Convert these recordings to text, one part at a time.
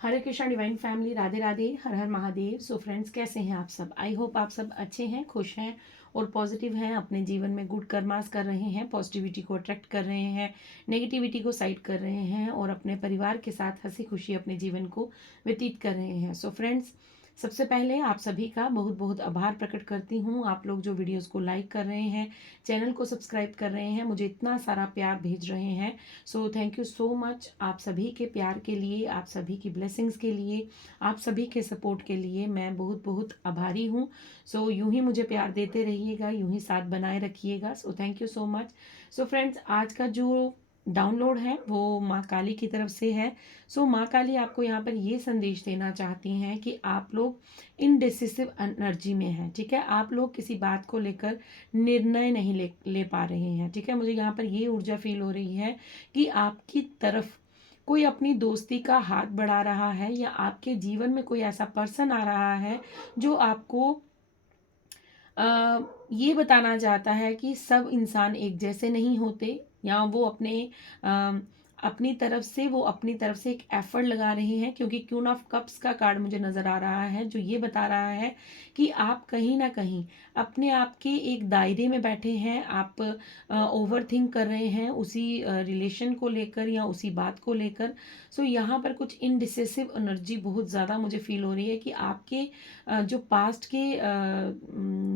हरे Krishna divine family, Radhe Radhe, हर हर Mahadev. So friends, कैसे हैं आप सब? आई होप आप सब अच्छे हैं, खुश हैं और पॉजिटिव हैं। अपने जीवन में गुड कर्मास कर रहे हैं, पॉजिटिविटी को अट्रैक्ट कर रहे हैं, नेगेटिविटी को साइड कर रहे हैं और अपने परिवार के साथ हंसी खुशी अपने जीवन को व्यतीत कर रहे हैं। सो फ्रेंड्स, सबसे पहले आप सभी का बहुत बहुत आभार प्रकट करती हूँ। आप लोग जो वीडियोस को लाइक कर रहे हैं, चैनल को सब्सक्राइब कर रहे हैं, मुझे इतना सारा प्यार भेज रहे हैं। So thank you so much. आप सभी के प्यार के लिए, आप सभी की ब्लेसिंग्स के लिए, आप सभी के सपोर्ट के लिए मैं बहुत बहुत आभारी हूँ। सो यूं ही मुझे प्यार देते रहिएगा, यूं ही साथ बनाए रखिएगा। So thank you so much. So friends, आज का जो डाउनलोड है वो माँ काली की तरफ से है। सो माँ काली आपको यहाँ पर ये संदेश देना चाहती हैं कि आप लोग इनडिसिसिव एनर्जी में हैं। ठीक है, आप लोग किसी बात को लेकर निर्णय नहीं ले पा रहे हैं। ठीक है, मुझे यहाँ पर ये ऊर्जा फील हो रही है कि आपकी तरफ कोई अपनी दोस्ती का हाथ बढ़ा रहा है या आपके जीवन में कोई ऐसा पर्सन आ रहा है जो आपको ये बताना चाहता है कि सब इंसान एक जैसे नहीं होते, या वो अपनी तरफ से एक एफर्ट लगा रहे हैं। क्योंकि क्वीन ऑफ कप्स का कार्ड मुझे नज़र आ रहा है जो ये बता रहा है कि आप कहीं ना कहीं अपने आप के एक दायरे में बैठे हैं। आप ओवर थिंक कर रहे हैं उसी रिलेशन को लेकर या उसी बात को लेकर। सो यहाँ पर कुछ इनडिसिसिव एनर्जी बहुत ज़्यादा मुझे फील हो रही है कि आपके जो पास्ट के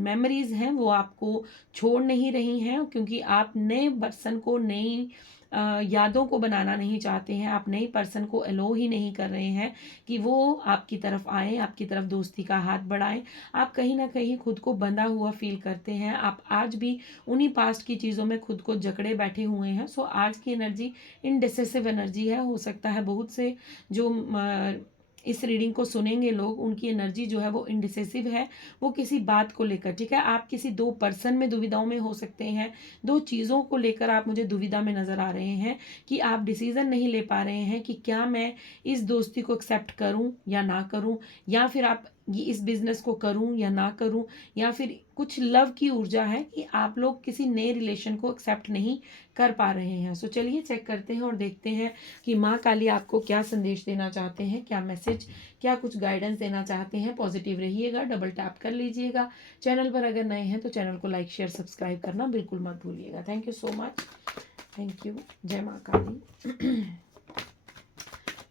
मेमोरीज हैं वो आपको छोड़ नहीं रही हैं। क्योंकि आप नए पर्सन को, नई यादों को बनाना नहीं चाहते हैं। आप नई पर्सन को अलो ही नहीं कर रहे हैं कि वो आपकी तरफ आए, आपकी तरफ दोस्ती का हाथ बढ़ाएं। आप कहीं ना कहीं खुद को बंधा हुआ फील करते हैं। आप आज भी उन्हीं पास्ट की चीज़ों में खुद को जकड़े बैठे हुए हैं। सो आज की एनर्जी इनडिसिसिव एनर्जी है। हो सकता है बहुत से जो इस रीडिंग को सुनेंगे लोग, उनकी एनर्जी जो है वो इनडिसिसिव है। वो किसी बात को लेकर, ठीक है, आप किसी दो पर्सन में दुविधाओं में हो सकते हैं। दो चीज़ों को लेकर आप मुझे दुविधा में नज़र आ रहे हैं कि आप डिसीजन नहीं ले पा रहे हैं कि क्या मैं इस दोस्ती को एक्सेप्ट करूं या ना करूं, या फिर आप ये इस बिजनेस को करूं या ना करूं, या फिर कुछ लव की ऊर्जा है कि आप लोग किसी नए रिलेशन को एक्सेप्ट नहीं कर पा रहे हैं। सो चलिए चेक करते हैं और देखते हैं कि माँ काली आपको क्या संदेश देना चाहते हैं, क्या मैसेज, क्या कुछ गाइडेंस देना चाहते हैं। पॉजिटिव रहिएगा, डबल टैप कर लीजिएगा। चैनल पर अगर नए हैं तो चैनल को लाइक शेयर सब्सक्राइब करना बिल्कुल मत भूलिएगा। Thank you so much. Thank you. जय माँ काली।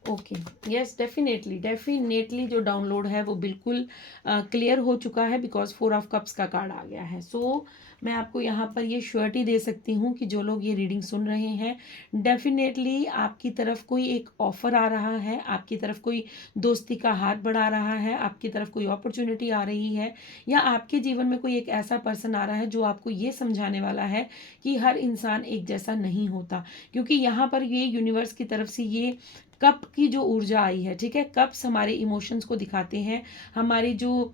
ओके, यस, डेफिनेटली डेफिनेटली जो डाउनलोड है वो बिल्कुल क्लियर हो चुका है, बिकॉज 4 ऑफ कप्स का कार्ड आ गया है। सो मैं आपको यहाँ पर ये श्योरिटी दे सकती हूँ कि जो लोग ये रीडिंग सुन रहे हैं, डेफिनेटली आपकी तरफ कोई एक ऑफर आ रहा है, आपकी तरफ कोई दोस्ती का हाथ बढ़ा रहा है, आपकी तरफ कोई अपॉर्चुनिटी आ रही है, या आपके जीवन में कोई एक ऐसा पर्सन आ रहा है जो आपको ये समझाने वाला है कि हर इंसान एक जैसा नहीं होता। क्योंकि यहाँ पर ये यूनिवर्स की तरफ से ये कप की जो ऊर्जा आई है, ठीक है, कप्स हमारे इमोशंस को दिखाते हैं, हमारी जो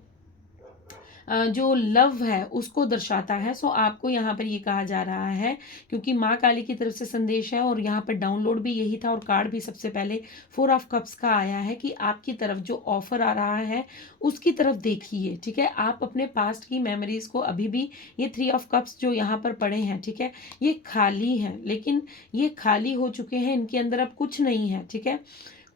लव है उसको दर्शाता है। सो आपको यहाँ पर ये कहा जा रहा है, क्योंकि माँ काली की तरफ से संदेश है और यहाँ पर डाउनलोड भी यही था और कार्ड भी सबसे पहले 4 ऑफ कप्स का आया है कि आपकी तरफ जो ऑफर आ रहा है उसकी तरफ देखिए। ठीक है, आप अपने पास्ट की मेमोरीज को अभी भी, ये 3 ऑफ कप्स जो यहाँ पर पड़े हैं, ठीक है, ये खाली हैं, लेकिन ये खाली हो चुके हैं, इनके अंदर अब कुछ नहीं है। ठीक है,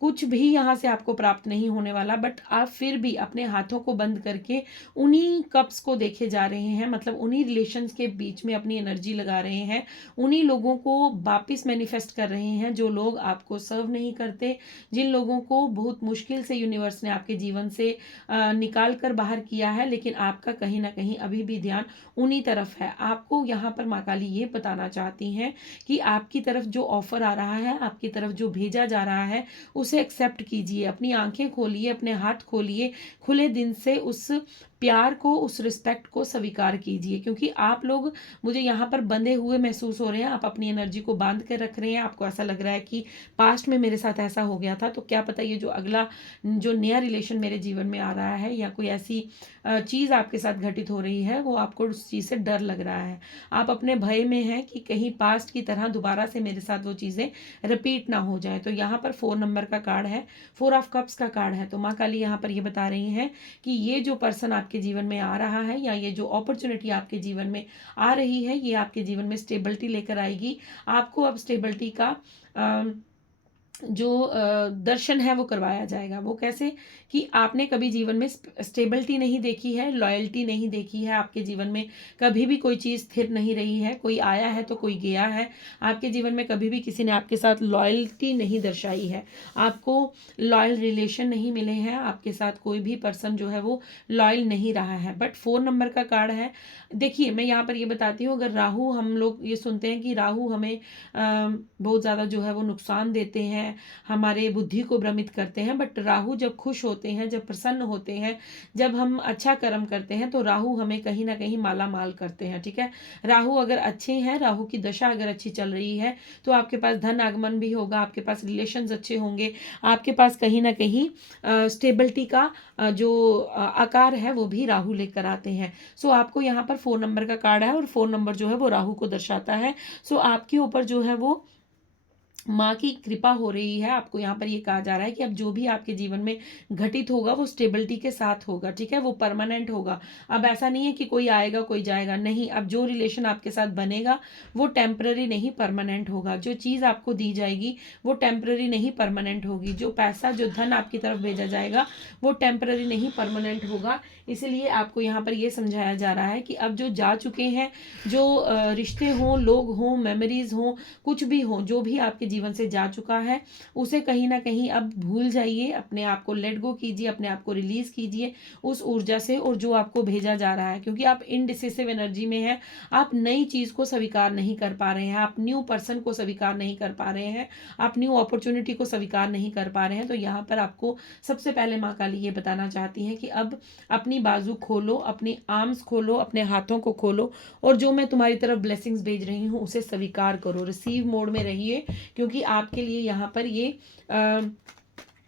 कुछ भी यहाँ से आपको प्राप्त नहीं होने वाला, बट आप फिर भी अपने हाथों को बंद करके उन्हीं कप्स को देखे जा रहे हैं, मतलब उन्हीं रिलेशंस के बीच में अपनी एनर्जी लगा रहे हैं, उन्हीं लोगों को वापिस मैनिफेस्ट कर रहे हैं जो लोग आपको सर्व नहीं करते, जिन लोगों को बहुत मुश्किल से यूनिवर्स ने आपके जीवन से निकाल कर बाहर किया है, लेकिन आपका कहीं ना कहीं अभी भी ध्यान उन्हीं तरफ है। आपको यहाँ पर माँ काली ये बताना चाहती हैं कि आपकी तरफ जो ऑफर आ रहा है, आपकी तरफ जो भेजा जा रहा है, उसे एक्सेप्ट कीजिए। अपनी आंखें खोलिए, अपने हाथ खोलिए, खुले दिन से उस प्यार को, उस रिस्पेक्ट को स्वीकार कीजिए। क्योंकि आप लोग मुझे यहाँ पर बंधे हुए महसूस हो रहे हैं, आप अपनी एनर्जी को बांध कर रख रहे हैं। आपको ऐसा लग रहा है कि पास्ट में मेरे साथ ऐसा हो गया था, तो क्या पता ये जो अगला, जो नया रिलेशन मेरे जीवन में आ रहा है, या कोई ऐसी चीज़ आपके साथ घटित हो रही है, वो आपको उस चीज़ से डर लग रहा है। आप अपने भय में हैं कि कहीं पास्ट की तरह दोबारा से मेरे साथ वो चीज़ें रिपीट ना हो जाए। तो यहाँ पर 4 नंबर का कार्ड है, 4 ऑफ कप्स का कार्ड है। तो माँ काली यहाँ पर ये बता रही हैं कि ये जो पर्सन आपके जीवन में आ रहा है, या ये जो अपॉर्चुनिटी आपके जीवन में आ रही है, ये आपके जीवन में स्टेबिलिटी लेकर आएगी। आपको अब स्टेबिलिटी का जो दर्शन है वो करवाया जाएगा। वो कैसे कि आपने कभी जीवन में स्टेबिलिटी नहीं देखी है, लॉयल्टी नहीं देखी है, आपके जीवन में कभी भी कोई चीज़ स्थिर नहीं रही है, कोई आया है तो कोई गया है, आपके जीवन में कभी भी किसी ने आपके साथ लॉयल्टी नहीं दर्शाई है, आपको लॉयल रिलेशन नहीं मिले हैं, आपके साथ कोई भी पर्सन जो है वो लॉयल नहीं रहा है। बट 4 नंबर का कार्ड है। देखिए मैं यहाँ पर ये बताती हूँ, अगर राहु, हम लोग ये सुनते हैं कि राहु हमें बहुत ज़्यादा जो है वो नुकसान देते हैं, हमारे बुद्धि को भ्रमित करते हैं। बट राहु जब खुश होते हैं, जब प्रसन्न होते हैं, जब हम अच्छा कर्म करते हैं, तो राहु हमें कहीं ना कहीं माला माल करते हैं। ठीक है, राहु अगर अच्छे हैं, राहु की दशा अगर अच्छी चल रही है, तो आपके पास धन आगमन भी होगा, आपके पास रिलेशंस अच्छे होंगे, आपके पास कहीं ना कहीं स्टेबिलिटी का जो आकार है वो भी राहु लेकर आते हैं। सो आपको यहाँ पर 4 नंबर का कार्ड है और 4 नंबर जो है वो राहु को दर्शाता है। सो आपके ऊपर जो है वो माँ की कृपा हो रही है। आपको यहाँ पर ये कहा जा रहा है कि अब जो भी आपके जीवन में घटित होगा वो स्टेबिलिटी के साथ होगा। ठीक है, वो परमानेंट होगा। अब ऐसा नहीं है कि कोई आएगा कोई जाएगा, नहीं। अब जो रिलेशन आपके साथ बनेगा वो टेम्पररी नहीं, परमानेंट होगा। जो चीज़ आपको दी जाएगी वो टेम्पररी नहीं, परमानेंट होगी। जो पैसा, जो धन आपकी तरफ भेजा जाएगा वो टेम्पररी नहीं, परमानेंट होगा। इसलिए आपको यहाँ पर ये समझाया जा रहा है कि अब जो जा चुके हैं, जो रिश्ते हों, लोग हों, मेमोरीज हों, कुछ भी हो, जो भी आपके जीवन से जा चुका है, उसे कहीं ना कहीं अब भूल जाइए, अपने आप को लेट गो कीजिए, अपने आप को रिलीज कीजिए उस ऊर्जा से, और जो आपको भेजा जा रहा है। क्योंकि आप इनडिसिसिव एनर्जी में हैं, आप नई चीज को स्वीकार नहीं कर पा रहे हैं, आप न्यू पर्सन को स्वीकार नहीं कर पा रहे हैं, आप न्यू अपॉर्चुनिटी को स्वीकार नहीं कर पा रहे हैं। तो यहाँ पर आपको सबसे पहले माँ काली ये बताना चाहती हैं कि अब अपनी बाजू खोलो, अपनी आर्म्स खोलो, अपने हाथों को खोलो, और जो मैं तुम्हारी तरफ ब्लेसिंग्स भेज रही हूँ उसे स्वीकार करो, रिसीव मोड में रहिए। क्योंकि आपके लिए यहाँ पर ये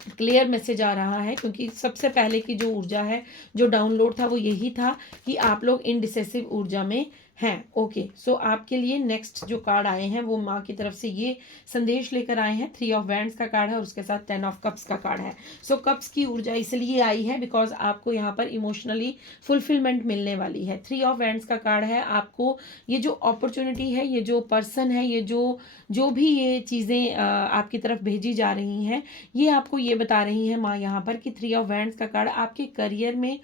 क्लियर मैसेज आ रहा है। क्योंकि सबसे पहले की जो ऊर्जा है, जो डाउनलोड था, वो यही था कि आप लोग इनडिसेसिव ऊर्जा में हैं। ओके, सो आपके लिए नेक्स्ट जो कार्ड आए हैं वो माँ की तरफ से ये संदेश लेकर आए हैं। 3 ऑफ वैंड्स का कार्ड है और उसके साथ 10 ऑफ कप्स का कार्ड है। सो कप्स की ऊर्जा इसलिए आई है बिकॉज आपको यहाँ पर इमोशनली फुलफिलमेंट मिलने वाली है। 3 ऑफ वैंड्स का कार्ड है, आपको ये जो अपॉर्चुनिटी है, ये जो पर्सन है, ये जो भी ये चीज़ें आपकी तरफ भेजी जा रही हैं, ये आपको ये बता रही है माँ यहाँ पर कि 3 ऑफ वैंड्स का कार्ड आपके करियर में,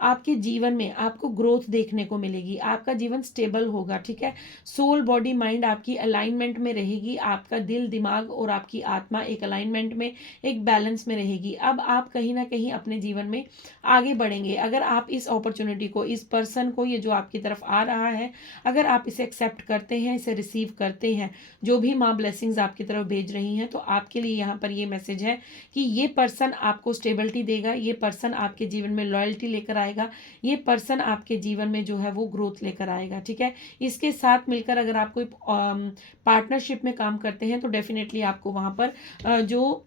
आपके जीवन में आपको ग्रोथ देखने को मिलेगी, आपका जीवन स्टेबल होगा। ठीक है, सोल, बॉडी, माइंड आपकी अलाइनमेंट में रहेगी, आपका दिल, दिमाग और आपकी आत्मा एक अलाइनमेंट में, एक बैलेंस में रहेगी। अब आप कहीं ना कहीं अपने जीवन में आगे बढ़ेंगे अगर आप इस अपॉर्चुनिटी को, इस पर्सन को, ये जो आपकी तरफ आ रहा है, अगर आप इसे एक्सेप्ट करते हैं, इसे रिसीव करते हैं, जो भी माँ ब्लेसिंग्स आपकी तरफ भेज रही हैं, तो आपके लिए यहाँ पर ये मैसेज है कि ये पर्सन आपको स्टेबिलिटी देगा, ये पर्सन आपके जीवन में लॉयल्टी लेकर आएगा, ये पर्सन आपके जीवन में जो है वो ग्रोथ लेकर आएगा। ठीक है, इसके साथ मिलकर अगर आप कोई पार्टनरशिप में काम करते हैं तो डेफिनेटली आपको वहाँ पर जो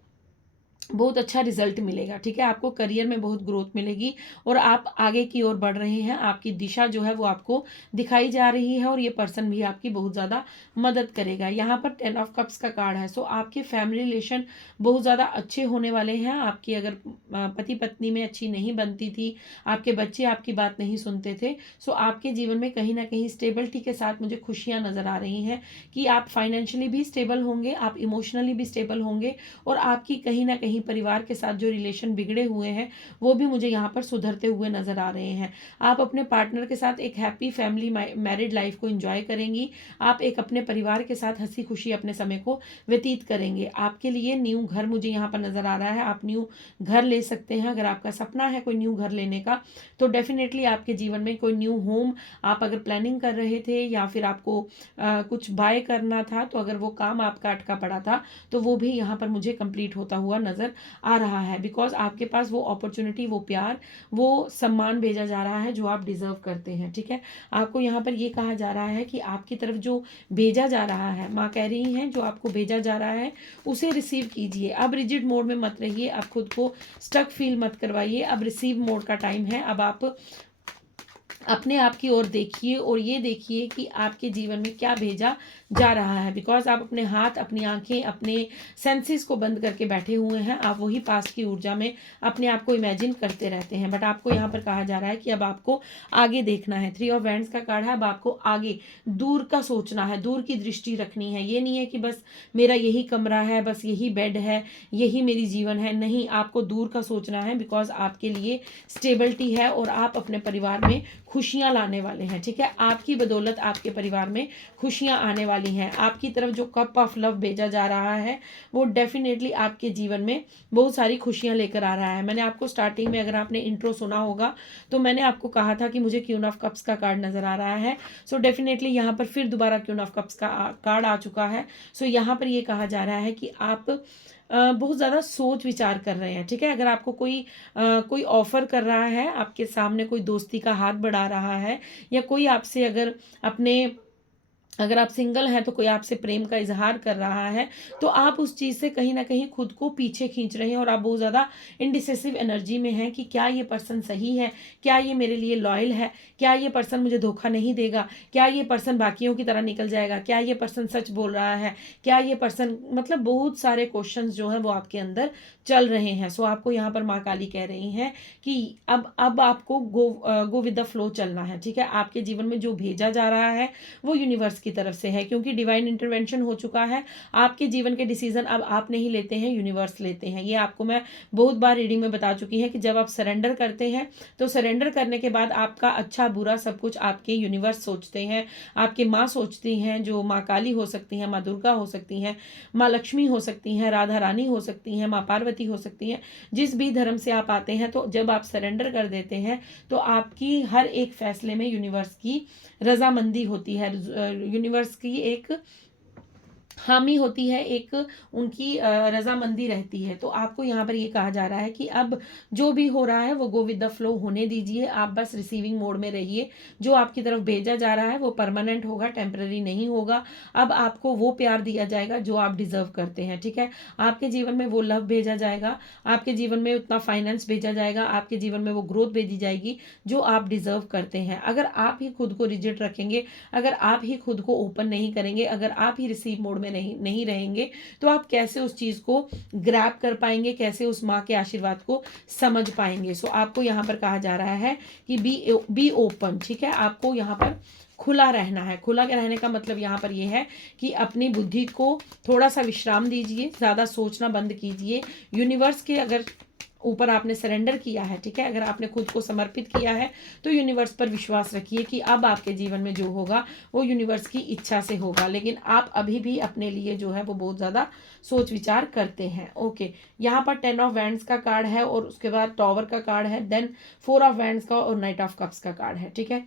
बहुत अच्छा रिजल्ट मिलेगा। ठीक है, आपको करियर में बहुत ग्रोथ मिलेगी और आप आगे की ओर बढ़ रहे हैं, आपकी दिशा जो है वो आपको दिखाई जा रही है और ये पर्सन भी आपकी बहुत ज़्यादा मदद करेगा। यहाँ पर 10 ऑफ कप्स का कार्ड है। सो आपके फैमिली रिलेशन बहुत ज़्यादा अच्छे होने वाले हैं। आपकी अगर पति पत्नी में अच्छी नहीं बनती थी, आपके बच्चे आपकी बात नहीं सुनते थे, सो आपके जीवन में कहीं ना कहीं स्टेबिलिटी के साथ मुझे खुशियाँ नज़र आ रही हैं कि आप फाइनेंशियली भी स्टेबल होंगे, आप इमोशनली भी स्टेबल होंगे, और आपकी कहीं ना कहीं परिवार के साथ जो रिलेशन बिगड़े हुए हैं वो भी मुझे यहाँ पर सुधरते हुए नजर आ रहे हैं। आप अपने पार्टनर के साथ एक हैप्पी फैमिली मैरिड लाइफ को एंजॉय करेंगी, आप एक अपने परिवार के साथ हंसी खुशी अपने समय को व्यतीत करेंगे। आपके लिए न्यू घर मुझे यहाँ पर नजर आ रहा है, आप न्यू घर ले सकते हैं। अगर आपका सपना है कोई न्यू घर लेने का तो डेफिनेटली आपके जीवन में कोई न्यू होम आप अगर प्लानिंग कर रहे थे, या फिर आपको कुछ बाय करना था, तो अगर वो काम आपका अटका पड़ा था तो वो भी यहाँ पर मुझे कंप्लीट होता हुआ नजर आ रहा है। बिकॉज आपके पास वो अपॉर्चुनिटी, वो प्यार, वो सम्मान भेजा जा रहा है जो आप डिजर्व करते हैं। ठीक है, आपको यहाँ पर ये कहा जा रहा है कि आपकी तरफ जो भेजा जा रहा है, माँ कह रही हैं जो आपको भेजा जा रहा है उसे रिसीव कीजिए। अब रिजिड मोड में मत रहिए, अब खुद को स्टक फील मत करवाइए, अब रिसीव मोड का टाइम है। अब आप अपने आप की ओर देखिए और ये देखिए कि आपके जीवन में क्या भेजा जा रहा है, बिकॉज आप अपने हाथ, अपनी आंखें, अपने सेंसेस को बंद करके बैठे हुए हैं। आप वही पास्ट की ऊर्जा में अपने आप को इमेजिन करते रहते हैं, बट आपको यहाँ पर कहा जा रहा है कि अब आपको आगे देखना है। 3 ऑफ वैंड्स का कार्ड है, अब आपको आगे दूर का सोचना है, दूर की दृष्टि रखनी है। ये नहीं है कि बस मेरा यही कमरा है, बस यही बेड है, यही मेरी जीवन है। नहीं, आपको दूर का सोचना है, बिकॉज आपके लिए स्टेबिलिटी है और आप अपने परिवार में खुशियां लाने वाले हैं। ठीक है, आपकी बदौलत आपके परिवार में खुशियां आने वाली हैं। आपकी तरफ जो कप ऑफ लव भेजा जा रहा है वो डेफिनेटली आपके जीवन में बहुत सारी खुशियां लेकर आ रहा है। मैंने आपको स्टार्टिंग में, अगर आपने इंट्रो सुना होगा, तो मैंने आपको कहा था कि मुझे क्वीन ऑफ कप्स का कार्ड नजर आ रहा है। सो डेफिनेटली यहाँ पर फिर दोबारा क्वीन ऑफ कप्स का कार्ड आ चुका है। सो यहाँ पर ये कहा जा रहा है कि आप बहुत ज़्यादा सोच विचार कर रहे हैं। ठीक है, अगर आपको कोई ऑफर कर रहा है, आपके सामने कोई दोस्ती का हाथ बढ़ा रहा है, या कोई आपसे अगर आप सिंगल हैं तो कोई आपसे प्रेम का इजहार कर रहा है, तो आप उस चीज़ से कहीं ना कहीं खुद को पीछे खींच रहे हैं और आप बहुत ज़्यादा इंडिसिसिव एनर्जी में हैं कि क्या ये पर्सन सही है, क्या ये मेरे लिए लॉयल है, क्या ये पर्सन मुझे धोखा नहीं देगा, क्या ये पर्सन बाकियों की तरह निकल जाएगा, क्या ये पर्सन सच बोल रहा है, क्या ये पर्सन, मतलब बहुत सारे क्वेश्चंस जो हैं वो आपके अंदर चल रहे हैं। सो आपको यहाँ पर माँ काली कह रही हैं कि अब आपको गो विद द फ्लो चलना है। ठीक है, आपके जीवन में जो भेजा जा रहा है वो यूनिवर्स की तरफ से है, क्योंकि डिवाइन इंटरवेंशन हो चुका है। आपके जीवन के डिसीजन अब आप नहीं लेते हैं, यूनिवर्स लेते हैं। ये आपको मैं बहुत बार रीडिंग में बता चुकी है कि जब आप सरेंडर करते हैं तो सरेंडर करने के बाद आपका अच्छा बुरा सब कुछ आपके यूनिवर्स सोचते हैं, आपके माँ सोचती हैं, जो माँ काली हो सकती हैं, माँ दुर्गा हो सकती हैं, माँ लक्ष्मी हो सकती हैं, राधा रानी हो सकती हैं, माँ पार्वती हो सकती हैं। जिस भी धर्म से आप आते हैं, तो जब आप सरेंडर कर देते हैं तो आपकी हर एक फैसले में यूनिवर्स की रजामंदी होती है, यूनिवर्स की एक हामी होती है, एक उनकी रजामंदी रहती है। तो आपको यहाँ पर ये कहा जा रहा है कि अब जो भी हो रहा है वो गो विद द फ्लो होने दीजिए, आप बस रिसीविंग मोड में रहिए। जो आपकी तरफ भेजा जा रहा है वो परमानेंट होगा, टेम्पररी नहीं होगा। अब आपको वो प्यार दिया जाएगा जो आप डिजर्व करते हैं। ठीक है, आपके जीवन में वो लव भेजा जाएगा, आपके जीवन में उतना फाइनेंस भेजा जाएगा, आपके जीवन में वो ग्रोथ भेजी जाएगी जो आप डिजर्व करते हैं। अगर आप ही खुद को रिजिड रखेंगे, अगर आप ही खुद को ओपन नहीं करेंगे, अगर आप ही रिसीव मोड में नहीं रहेंगे, तो आप कैसे उस चीज को ग्रैब कर पाएंगे, कैसे उस माँ के आशीर्वाद को समझ पाएंगे। सो आपको यहाँ पर कहा जा रहा है कि बी ओपन। ठीक है, आपको यहाँ पर खुला रहना है। खुला रहने का मतलब यहाँ पर यह है कि अपनी बुद्धि को थोड़ा सा विश्राम दीजिए, ज्यादा सोचना बंद कीजिए। यूनिवर्स के अगर ऊपर आपने सरेंडर किया है, ठीक है, अगर आपने खुद को समर्पित किया है, तो यूनिवर्स पर विश्वास रखिए कि अब आपके जीवन में जो होगा वो यूनिवर्स की इच्छा से होगा। लेकिन आप अभी भी अपने लिए जो है वो बहुत ज़्यादा सोच विचार करते हैं। ओके, यहाँ पर 10 ऑफ वैंड्स का कार्ड है और उसके बाद टॉवर का कार्ड है, देन 4 ऑफ वैंड्स का और नाइट ऑफ कप्स का कार्ड है। ठीक है,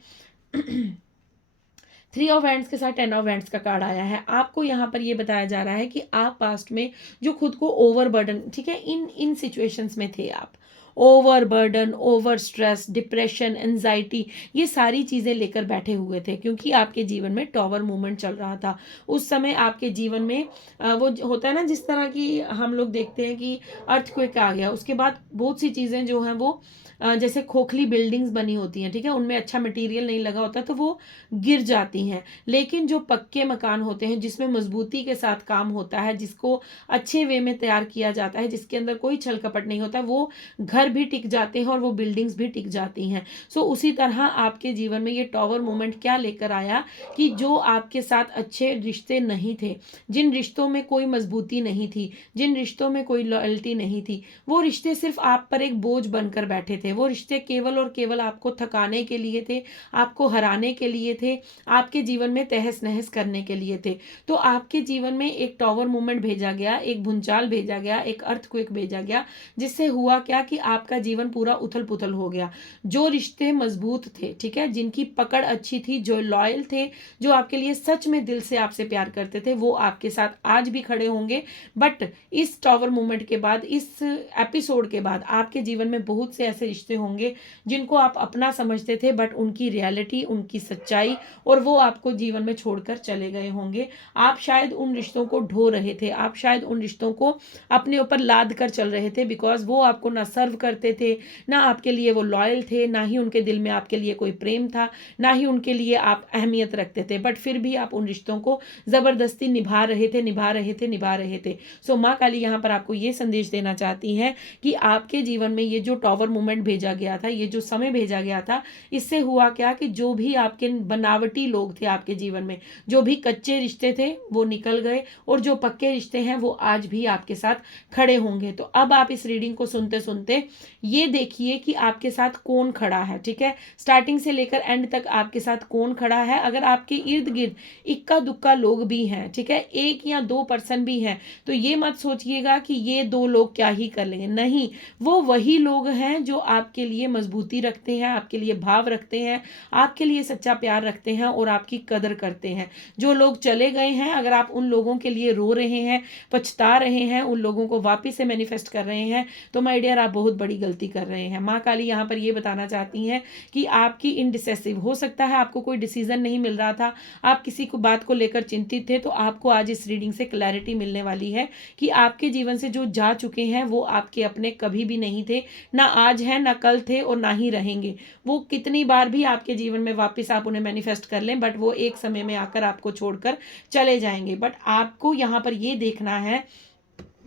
3 ऑफ वैंड्स के साथ 10 ऑफ वैंड्स का कार्ड आया है। आपको यहाँ पर ये बताया जा रहा है कि आप पास्ट में जो खुद को ओवरबर्डन, ठीक है, इन सिचुएशंस में थे आप, overburden, over stress, depression, anxiety, ये सारी चीज़ें लेकर बैठे हुए थे, क्योंकि आपके जीवन में टॉवर मूवमेंट चल रहा था। उस समय आपके जीवन में वो होता है ना, जिस तरह की हम लोग देखते हैं कि अर्थक्वेक आ गया, उसके बाद बहुत सी चीज़ें जो हैं वो जैसे खोखली बिल्डिंग्स बनी होती हैं, ठीक है, उनमें अच्छा मटेरियल नहीं लगा होता तो वो गिर जाती हैं। लेकिन जो पक्के मकान होते हैं, जिसमें मजबूती के साथ काम होता है, जिसको अच्छे वे में तैयार किया जाता है, जिसके अंदर कोई छल कपट नहीं होता, वो घर भी टिक जाते हैं और वो बिल्डिंग्स भी टिक जाती हैं। सो उसी तरह आपके जीवन में ये टॉवर मूवमेंट क्या लेकर आया कि जो आपके साथ अच्छे रिश्ते नहीं थे, जिन रिश्तों में कोई मजबूती नहीं थी, जिन रिश्तों में कोई लॉयल्टी नहीं थी, वो रिश्ते सिर्फ आप पर एक बोझ बनकर बैठे थे। वो रिश्ते केवल और केवल आपको थकाने के लिए थे, आपको हराने के लिए थे, आपके जीवन में तहस नहस करने के लिए थे। तो आपके जीवन में एक टॉवर मूवमेंट भेजा गया, एक भूचाल भेजा गया, एक अर्थक्वेक भेजा गया, जिससे हुआ क्या कि आपका जीवन पूरा उथल पुथल हो गया। जो रिश्ते मजबूत थे, ठीक है, जिनकी पकड़ अच्छी थी, जो लॉयल थे, जो आपके लिए सच में दिल से आपसे प्यार करते थे, वो आपके साथ आज भी खड़े होंगे। बट इस टॉवर मूवमेंट के बाद, इस एपिसोड के बाद आपके जीवन में बहुत से ऐसे रिश्ते होंगे जिनको आप अपना समझते थे, बट उनकी रियलिटी, उनकी सच्चाई, और वो आपको जीवन में छोड़कर चले गए होंगे। आप शायद उन रिश्तों को ढो रहे थे, आप शायद उन रिश्तों को अपने ऊपर लाद कर चल रहे थे, बिकॉज वो आपको ना सर्व करते थे, ना आपके लिए वो लॉयल थे, ना ही उनके दिल में आपके लिए कोई प्रेम था, ना ही उनके लिए आप अहमियत रखते थे, बट फिर भी आप उन रिश्तों को ज़बरदस्ती निभा रहे थे, निभा रहे थे, निभा रहे थे। सो माँ काली यहाँ पर आपको ये संदेश देना चाहती हैं कि आपके जीवन में ये जो टॉवर मूवमेंट भेजा गया था, ये जो समय भेजा गया था, इससे हुआ क्या कि जो भी आपके बनावटी लोग थे आपके जीवन में, जो भी कच्चे रिश्ते थे वो निकल गए, और जो पक्के रिश्ते हैं वो आज भी आपके साथ खड़े होंगे। तो अब आप इस रीडिंग को सुनते सुनते ये देखिए कि आपके साथ कौन खड़ा है, ठीक है, स्टार्टिंग से लेकर एंड तक आपके साथ कौन खड़ा है। अगर आपके इर्द गिर्द इक्का दुक्का लोग भी हैं, ठीक है, एक या दो पर्सन भी हैं, तो ये मत सोचिएगा कि ये दो लोग क्या ही कर लेंगे, नहीं, वो वही लोग हैं जो आपके लिए मजबूती रखते हैं, आपके लिए भाव रखते हैं, आपके लिए सच्चा प्यार रखते हैं और आपकी कदर करते हैं। जो लोग चले गए हैं, अगर आप उन लोगों के लिए रो रहे हैं, पछता रहे हैं, उन लोगों को वापस से मैनिफेस्ट कर रहे हैं, तो माय डियर आप बहुत बड़ी गलती कर रहे हैं। माँ काली यहाँ पर ये बताना चाहती हैं कि आपकी इनडिसेसिव, हो सकता है आपको कोई डिसीजन नहीं मिल रहा था, आप किसी को बात को लेकर चिंतित थे, तो आपको आज इस रीडिंग से क्लैरिटी मिलने वाली है कि आपके जीवन से जो जा चुके हैं वो आपके अपने कभी भी नहीं थे, ना आज हैं, ना कल थे और ना ही रहेंगे। वो कितनी बार भी आपके जीवन में वापस आप उन्हें मैनिफेस्ट कर लें, बट वो एक समय में आकर आपको छोड़कर चले जाएंगे। बट आपको यहाँ पर ये देखना है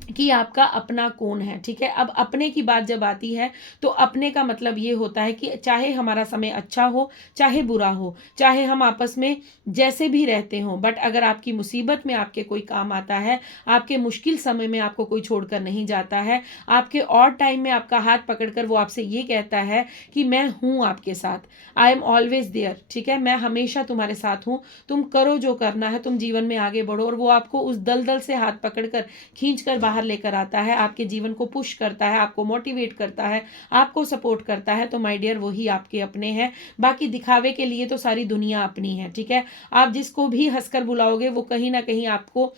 कि आपका अपना कौन है, ठीक है। अब अपने की बात जब आती है तो अपने का मतलब ये होता है कि चाहे हमारा समय अच्छा हो, चाहे बुरा हो, चाहे हम आपस में जैसे भी रहते हों, बट अगर आपकी मुसीबत में आपके कोई काम आता है, आपके मुश्किल समय में आपको कोई छोड़कर नहीं जाता है, आपके और टाइम में आपका हाथ पकड़कर वो आपसे ये कहता है कि मैं हूँ आपके साथ, आई एम ऑलवेज देयर, ठीक है, मैं हमेशा तुम्हारे साथ हूँ, तुम करो जो करना है, तुम जीवन में आगे बढ़ो, और वो आपको उस दलदल से हाथ पकड़कर खींचकर बाहर लेकर आता है, आपके जीवन को पुश करता है, आपको मोटिवेट करता है, आपको सपोर्ट करता है, तो माय डियर वही आपके अपने हैं। बाकी दिखावे के लिए तो सारी दुनिया अपनी है, ठीक है। आप जिसको भी हंसकर बुलाओगे वो कहीं ना कहीं आपको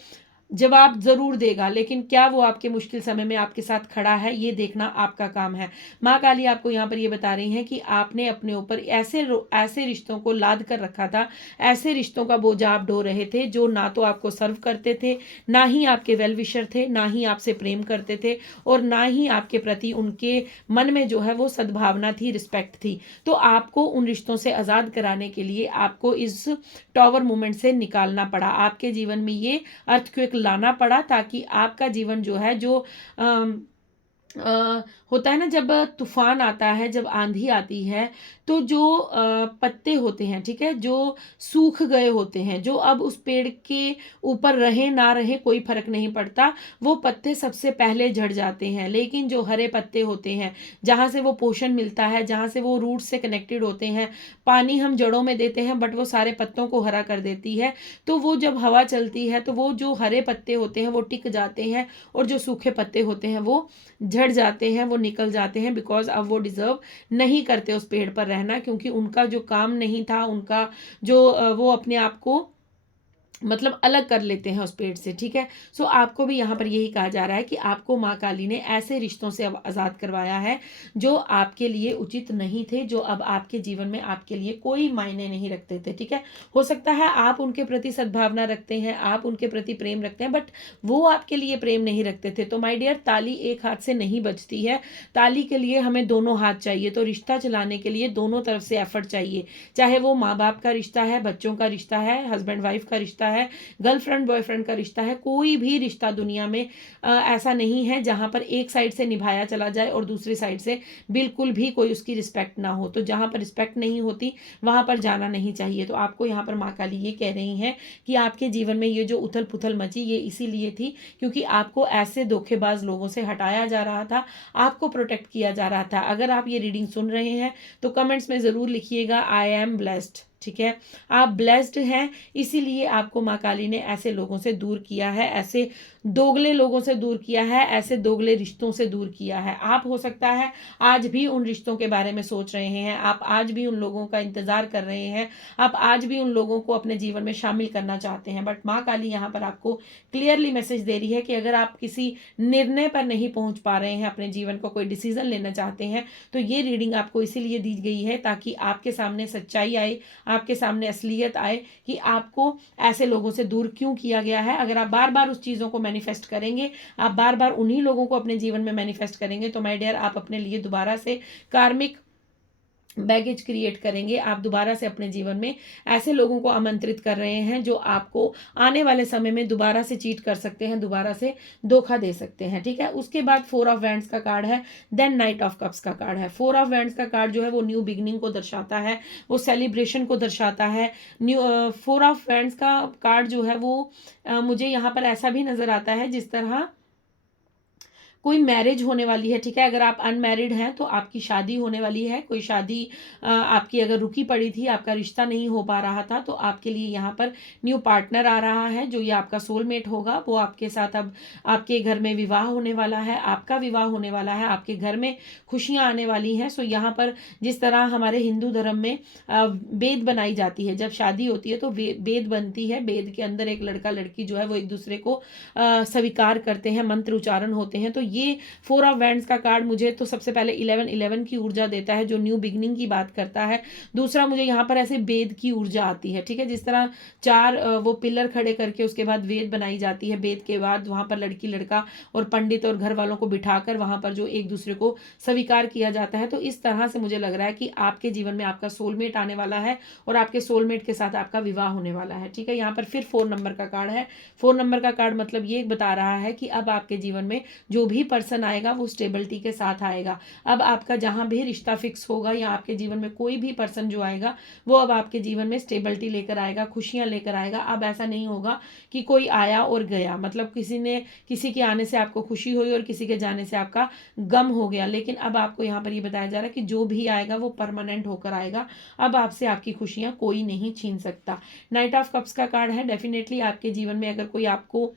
जवाब जरूर देगा, लेकिन क्या वो आपके मुश्किल समय में आपके साथ खड़ा है, ये देखना आपका काम है। माँ काली आपको यहाँ पर ये बता रही हैं कि आपने अपने ऊपर ऐसे रिश्तों को लाद कर रखा था, ऐसे रिश्तों का बोझा आप ढो रहे थे जो ना तो आपको सर्व करते थे, ना ही आपके वेल विशर थे, ना ही आपसे प्रेम करते थे, और ना ही आपके प्रति उनके मन में जो है वो सद्भावना थी, रिस्पेक्ट थी। तो आपको उन रिश्तों से आज़ाद कराने के लिए आपको इस टॉवर मूवमेंट से निकालना पड़ा, आपके जीवन में ये अर्थक्वेक लाना पड़ा, ताकि आपका जीवन जो है, जो होता है ना, जब तूफान आता है, जब आंधी आती है, तो जो पत्ते होते हैं, ठीक है, जो सूख गए होते हैं, जो अब उस पेड़ के ऊपर रहे ना रहे कोई फर्क नहीं पड़ता, वो पत्ते सबसे पहले झड़ जाते हैं, लेकिन जो हरे पत्ते होते हैं, जहाँ से वो पोषण मिलता है, जहाँ से वो रूट से कनेक्टेड होते हैं, पानी हम जड़ों में देते हैं, बट वो सारे पत्तों को हरा कर देती है, तो वो जब हवा चलती है तो वो जो हरे पत्ते होते हैं वो टिक जाते हैं, और जो सूखे पत्ते होते हैं वो झड़ जाते हैं, वो निकल जाते हैं, बिकॉज अब वो डिजर्व नहीं करते उस पेड़ पर रहना, क्योंकि उनका जो काम नहीं था, उनका जो वो अपने आप को मतलब अलग कर लेते हैं उस पेड़ से, ठीक है। सो आपको भी यहाँ पर यही कहा जा रहा है कि आपको माँ काली ने ऐसे रिश्तों से आज़ाद करवाया है जो आपके लिए उचित नहीं थे, जो अब आपके जीवन में आपके लिए कोई मायने नहीं रखते थे, ठीक है। हो सकता है आप उनके प्रति सद्भावना रखते हैं, आप उनके प्रति प्रेम रखते हैं, बट वो आपके लिए प्रेम नहीं रखते थे। तो माय डियर, ताली एक हाथ से नहीं बजती है, ताली के लिए हमें दोनों हाथ चाहिए। तो रिश्ता चलाने के लिए दोनों तरफ से एफर्ट चाहिए, चाहे वो माँ बाप का रिश्ता है, बच्चों का रिश्ता है, हस्बैंड वाइफ का रिश्ता है, गर्लफ्रेंड बॉयफ्रेंड का रिश्ता है, कोई भी रिश्ता दुनिया में ऐसा नहीं है जहां पर एक साइड से निभाया चला जाए और दूसरी साइड से बिल्कुल भी कोई उसकी रिस्पेक्ट ना हो। तो जहां पर रिस्पेक्ट नहीं होती वहां पर जाना नहीं चाहिए। तो आपको यहाँ पर माँ काली ये कह रही हैं कि आपके जीवन में ये जो उथल पुथल मची, ये इसीलिए थी क्योंकि आपको ऐसे धोखेबाज लोगों से हटाया जा रहा था, आपको प्रोटेक्ट किया जा रहा था। अगर आप ये रीडिंग सुन रहे हैं तो कमेंट्स में ज़रूर लिखिएगा आई एम ब्लेस्ड, ठीक है। आप ब्लेस्ड हैं, इसीलिए आपको माँ काली ने ऐसे लोगों से दूर किया है, ऐसे दोगले लोगों से दूर किया है, ऐसे दोगले रिश्तों से दूर किया है। आप हो सकता है आज भी उन रिश्तों के बारे में सोच रहे हैं, आप आज भी उन लोगों का इंतजार कर रहे हैं, आप आज भी उन लोगों को अपने जीवन में शामिल करना चाहते हैं, बट माँ काली यहाँ पर आपको क्लियरली मैसेज दे रही है कि अगर आप किसी निर्णय पर नहीं पहुंच पा रहे हैं, अपने जीवन को कोई डिसीजन लेना चाहते हैं, तो ये रीडिंग आपको इसीलिए दी गई है ताकि आपके सामने सच्चाई आए, आपके सामने असलियत आए कि आपको ऐसे लोगों से दूर क्यों किया गया है। अगर आप बार बार उस चीज़ों को मैनिफेस्ट करेंगे, आप बार बार उन्हीं लोगों को अपने जीवन में मैनिफेस्ट करेंगे, तो माय डियर आप अपने लिए दोबारा से कार्मिक बैगेज क्रिएट करेंगे। आप दोबारा से अपने जीवन में ऐसे लोगों को आमंत्रित कर रहे हैं जो आपको आने वाले समय में दोबारा से चीट कर सकते हैं, दोबारा से धोखा दे सकते हैं, ठीक है। उसके बाद 4 ऑफ वैंड्स का कार्ड है, देन नाइट ऑफ कप्स का कार्ड है। 4 ऑफ वैंड्स का कार्ड जो है वो न्यू बिगनिंग को दर्शाता है, वो सेलिब्रेशन को दर्शाता है। 4 ऑफ वैंड्स का कार्ड जो है वो मुझे यहाँ पर ऐसा भी नजर आता है जिस तरह कोई मैरिज होने वाली है, ठीक है। अगर आप अनमैरिड हैं तो आपकी शादी होने वाली है, कोई शादी आपकी अगर रुकी पड़ी थी, आपका रिश्ता नहीं हो पा रहा था, तो आपके लिए यहाँ पर न्यू पार्टनर आ रहा है जो ये आपका सोलमेट होगा, वो आपके साथ अब आपके घर में विवाह होने वाला है, आपका विवाह होने वाला है, आपके घर में खुशियाँ आने वाली हैं। सो यहाँ पर जिस तरह हमारे हिंदू धर्म में बेद बनाई जाती है, जब शादी होती है तो बेद बनती है, बेद के अंदर एक लड़का लड़की जो है वो एक दूसरे को स्वीकार करते हैं, मंत्र उच्चारण होते हैं। तो ये 4 ऑफ वैंड्स का कार्ड मुझे तो सबसे पहले 11 की ऊर्जा देता है जो न्यू बिगनिंग की बात करता है। दूसरा मुझे यहाँ पर ऐसे वेद की ऊर्जा आती है, ठीक है। जिस तरह 4 वो पिलर खड़े करके उसके बाद वेद बनाई जाती है, वेद के बाद वहां पर लड़की लड़का और पंडित और घर वालों को बिठाकर वहां पर जो एक दूसरे को स्वीकार किया जाता है। तो इस तरह से मुझे लग रहा है कि आपके जीवन में आपका सोलमेट आने वाला है और आपके सोलमेट के साथ आपका विवाह होने वाला है, ठीक है। यहाँ पर फिर 4 नंबर का कार्ड है। 4 नंबर का कार्ड मतलब ये बता रहा है कि अब आपके जीवन में जो भी पर्सन आएगा वो स्टेबिलिटी के साथ आएगा। अब आपका जहां भी रिश्ता फिक्स होगा या आपके जीवन में कोई भी पर्सन जो आएगा वो अब आपके जीवन में स्टेबिलिटी लेकर आएगा, खुशियां लेकर आएगा। अब ऐसा नहीं होगा कि कोई आया और गया, मतलब किसी के आने से आपको खुशी हुई और किसी के जाने से आपका गम हो गया। लेकिन अब आपको यहाँ पर ये बताया जा रहा है कि जो भी आएगा वो परमानेंट होकर आएगा, अब आपसे आपकी खुशियां कोई नहीं छीन सकता। नाइट ऑफ कप्स का कार्ड है, डेफिनेटली आपके जीवन में अगर कोई आपको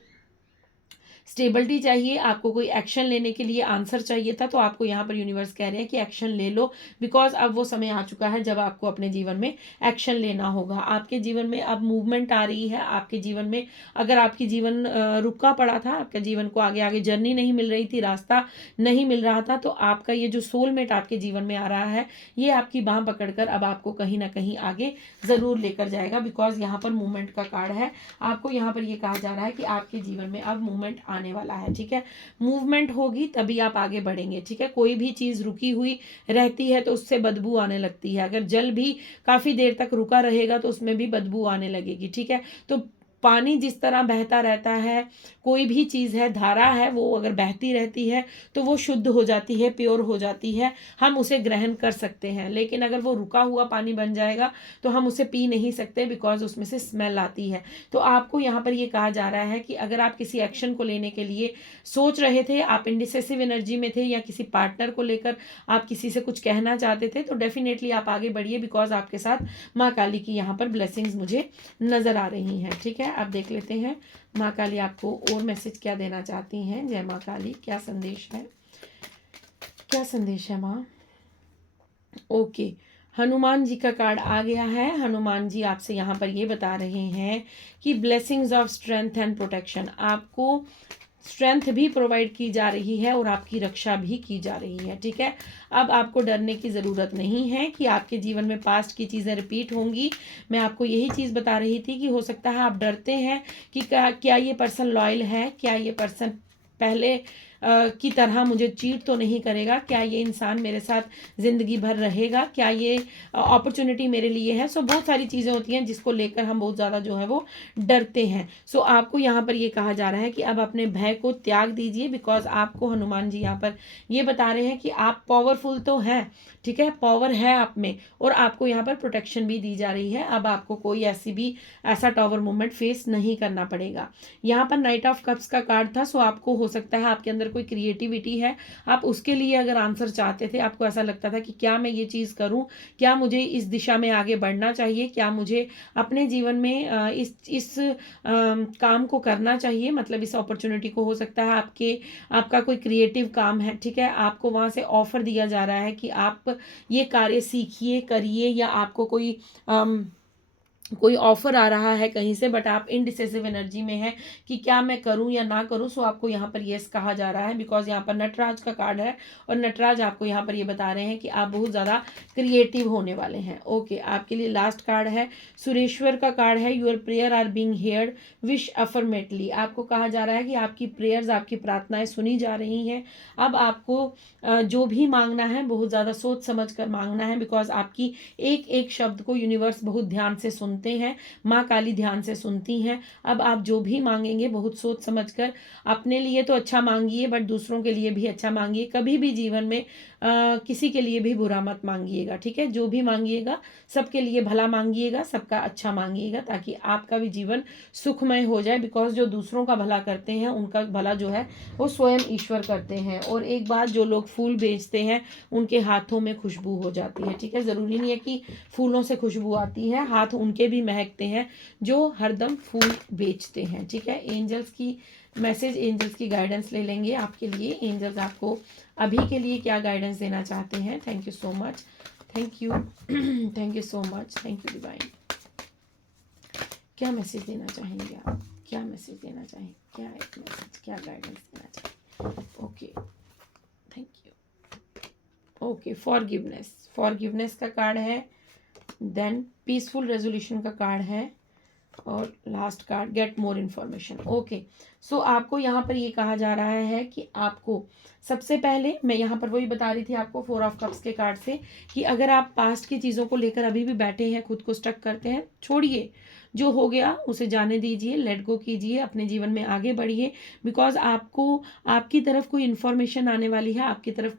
स्टेबिलिटी चाहिए, आपको कोई एक्शन लेने के लिए आंसर चाहिए था, तो आपको यहाँ पर यूनिवर्स कह रहे हैं कि एक्शन ले लो, बिकॉज अब वो समय आ चुका है जब आपको अपने जीवन में एक्शन लेना होगा। आपके जीवन में अब मूवमेंट आ रही है। आपके जीवन में अगर आपकी जीवन रुका पड़ा था, आपके जीवन को आगे आगे जर्नी नहीं मिल रही थी, रास्ता नहीं मिल रहा था, तो आपका ये जो सोलमेट आपके जीवन में आ रहा है ये आपकी बाह पकड़कर अब आपको कहीं ना कहीं आगे जरूर लेकर जाएगा, बिकॉज यहाँ पर मूवमेंट का कार्ड है। आपको यहाँ पर ये कहा जा रहा है कि आपके जीवन में अब मूवमेंट आने वाला है, ठीक है। मूवमेंट होगी तभी आप आगे बढ़ेंगे, ठीक है। कोई भी चीज रुकी हुई रहती है तो उससे बदबू आने लगती है। अगर जल भी काफी देर तक रुका रहेगा तो उसमें भी बदबू आने लगेगी, ठीक है। तो पानी जिस तरह बहता रहता है, कोई भी चीज़ है, धारा है, वो अगर बहती रहती है तो वो शुद्ध हो जाती है, प्योर हो जाती है, हम उसे ग्रहण कर सकते हैं। लेकिन अगर वो रुका हुआ पानी बन जाएगा तो हम उसे पी नहीं सकते, बिकॉज उसमें से स्मेल आती है। तो आपको यहाँ पर ये कहा जा रहा है कि अगर आप किसी एक्शन को लेने के लिए सोच रहे थे, आप इंडिसेसिव एनर्जी में थे, या किसी पार्टनर को लेकर आप किसी से कुछ कहना चाहते थे, तो डेफिनेटली आप आगे बढ़िए, बिकॉज आपके साथ माँ काली की यहाँ पर ब्लेसिंग्स मुझे नजर आ रही हैं, ठीक है। आप देख लेते हैं माँ काली आपको और मैसेज क्या देना चाहती हैं। जय माँ काली, क्या संदेश है, क्या संदेश है माँ। ओके, हनुमान जी का कार्ड आ गया है। हनुमान जी आपसे यहाँ पर ये बता रहे हैं कि blessings of strength and protection, आपको स्ट्रेंथ भी प्रोवाइड की जा रही है और आपकी रक्षा भी की जा रही है, ठीक है। अब आपको डरने की ज़रूरत नहीं है कि आपके जीवन में पास्ट की चीज़ें रिपीट होंगी। मैं आपको यही चीज़ बता रही थी कि हो सकता है आप डरते हैं कि क्या ये पर्सन लॉयल है, क्या ये पर्सन पहले की तरह मुझे चीट तो नहीं करेगा, क्या ये इंसान मेरे साथ ज़िंदगी भर रहेगा, क्या ये अपॉर्चुनिटी मेरे लिए है। सो बहुत सारी चीज़ें होती हैं जिसको लेकर हम बहुत ज़्यादा जो है वो डरते हैं। सो आपको यहाँ पर ये कहा जा रहा है कि अब अपने भय को त्याग दीजिए, बिकॉज आपको हनुमान जी यहाँ पर ये बता रहे हैं कि आप पावरफुल तो हैं, ठीक है, पावर है आप में, और आपको यहाँ पर प्रोटेक्शन भी दी जा रही है। अब आपको कोई ऐसा टावर मूवमेंट फेस नहीं करना पड़ेगा। यहाँ पर नाइट ऑफ कप्स का कार्ड था। सो आपको हो सकता है आपके अंदर कोई क्रिएटिविटी है, आप उसके लिए अगर आंसर चाहते थे, आपको ऐसा लगता था कि क्या मैं ये चीज़ करूं, क्या मुझे इस दिशा में आगे बढ़ना चाहिए, क्या मुझे अपने जीवन में इस काम को करना चाहिए, मतलब इस अपॉर्चुनिटी को, हो सकता है आपका कोई क्रिएटिव काम है, ठीक है, आपको वहाँ से ऑफर दिया जा रहा है कि आप ये कार्य सीखिए, करिए, या आपको कोई कोई ऑफर आ रहा है कहीं से, बट आप इनडिसिसिव एनर्जी में हैं कि क्या मैं करूं या ना करूं। सो आपको यहाँ पर यस कहा जा रहा है, बिकॉज यहाँ पर नटराज का कार्ड है और नटराज आपको यहाँ पर ये बता रहे हैं कि आप बहुत ज़्यादा क्रिएटिव होने वाले हैं। ओके, आपके लिए लास्ट कार्ड है सुरेश्वर का कार्ड है, your prayer are being heard, wish affirmatively. आपको कहा जा रहा है कि आपकी प्रेयर्स, आपकी प्रार्थनाएं सुनी जा रही हैं। अब आपको जो भी मांगना है बहुत ज़्यादा सोच समझ कर मांगना है, बिकॉज आपकी एक एक शब्द को यूनिवर्स बहुत ध्यान से सुनते हैं, माँ काली ध्यान से सुनती हैं। अब आप जो भी मांगेंगे बहुत सोच समझ कर, अपने लिए तो अच्छा मांगिए बट दूसरों के लिए भी अच्छा मांगिए। कभी भी जीवन में किसी के लिए भी बुरा मत मांगिएगा, ठीक है। जो भी मांगिएगा सबके लिए भला मांगिएगा, सबका अच्छा मांगिएगा, ताकि आपका भी जीवन सुखमय हो जाए। बिकॉज जो दूसरों का भला करते हैं उनका भला जो है वो स्वयं ईश्वर करते हैं। और एक बात, जो लोग फूल बेचते हैं उनके हाथों में खुशबू हो जाती है, ठीक है। ज़रूरी नहीं है कि फूलों से खुशबू आती है, हाथ उनके भी महकते हैं जो हरदम फूल बेचते हैं, ठीक है। एंजल्स की मैसेज, एंजल्स की गाइडेंस ले लेंगे आपके लिए। एंजल्स आपको अभी के लिए क्या गाइडेंस देना चाहते हैं। Thank you so much, thank you thank you so much, thank you divine. क्या मैसेज देना चाहेंगे आप, क्या मैसेज देना चाहेंगे, क्या एक मैसेज, क्या गाइडेंस देना चाहेंगे। Okay, thank you. Okay, forgiveness, forgiveness का कार्ड है, देन पीसफुल रेजोल्यूशन का कार्ड है, और last card get more information. Okay, so आपको यहाँ पर ये कहा जा रहा है कि आपको सबसे पहले, मैं यहाँ पर वही बता रही थी आपको 4 ऑफ कप्स के कार्ड से, कि अगर आप पास्ट की चीज़ों को लेकर अभी भी बैठे हैं, खुद को स्टक करते हैं, छोड़िए। जो हो गया उसे जाने दीजिए, लेट गो कीजिए, अपने जीवन में आगे बढ़िए। बिकॉज आपको आपकी तरफ कोई इन्फॉर्मेशन आने वाली है, आपकी तरफ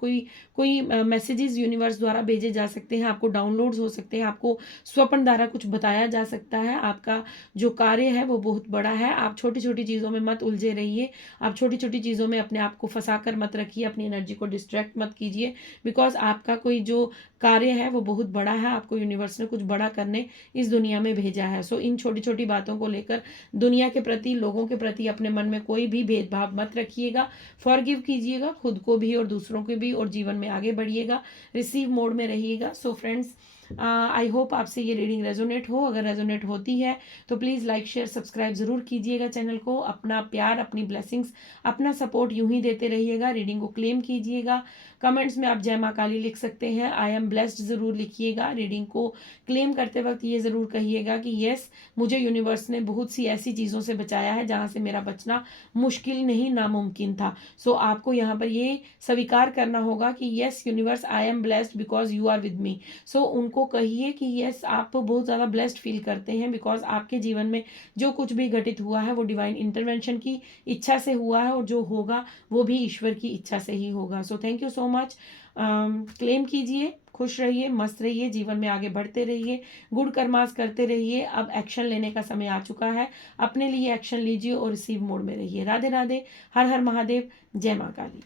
कोई मैसेजेस यूनिवर्स द्वारा भेजे जा सकते हैं, आपको डाउनलोड्स हो सकते हैं, आपको स्वप्न द्वारा कुछ बताया जा सकता है। आपका जो कार्य है वो बहुत बड़ा है। आप छोटी छोटी चीज़ों में मत उलझे रहिए, आप छोटी छोटी चीज़ों में अपने आप को फंसा कर मत रखिए, अपनी एनर्जी को डिस्ट्रैक्ट मत कीजिए। बिकॉज आपका कोई जो कार्य है वो बहुत बड़ा है, आपको यूनिवर्स ने कुछ बड़ा करने इस दुनिया में भेजा है। सो इन छोटी छोटी बातों को लेकर दुनिया के प्रति, लोगों के प्रति अपने मन में कोई भी भेदभाव मत रखिएगा। फॉरगिव कीजिएगा, खुद को भी और दूसरों को भी, और जीवन में आगे बढ़िएगा, रिसीव मोड में रहिएगा। सो फ्रेंड्स, आई होप आपसे ये रीडिंग रेजोनेट हो। अगर रेजोनेट होती है तो प्लीज़ लाइक शेयर सब्सक्राइब ज़रूर कीजिएगा चैनल को। अपना प्यार, अपनी ब्लेसिंग्स, अपना सपोर्ट यूं ही देते रहिएगा। रीडिंग को क्लेम कीजिएगा। कमेंट्स में आप जय माँ काली लिख सकते हैं, आई एम ब्लेस्ड ज़रूर लिखिएगा। रीडिंग को क्लेम करते वक्त ये ज़रूर कहिएगा कि येस, मुझे यूनिवर्स ने बहुत सी ऐसी चीज़ों से बचाया है जहाँ से मेरा बचना मुश्किल नहीं, नामुमकिन था। सो आपको यहाँ पर ये स्वीकार करना होगा कि yes universe, I am blessed because you are with me. So उनको कहिए कि येस, आप बहुत ज़्यादा ब्लेस्ड फील करते हैं, बिकॉज आपके जीवन में जो कुछ भी घटित हुआ है वो डिवाइन इंटरवेंशन की इच्छा से हुआ है, और जो होगा वो भी ईश्वर की इच्छा से ही होगा। So thank you so much. Claim कीजिए, खुश रहिए, मस्त रहिए, जीवन में आगे बढ़ते रहिए, गुड़ कर्मास करते रहिए। अब एक्शन लेने का समय आ चुका है, अपने लिए एक्शन लीजिए और रिसीव मोड में रहिए। राधे राधे, हर हर महादेव, जय माँ काली।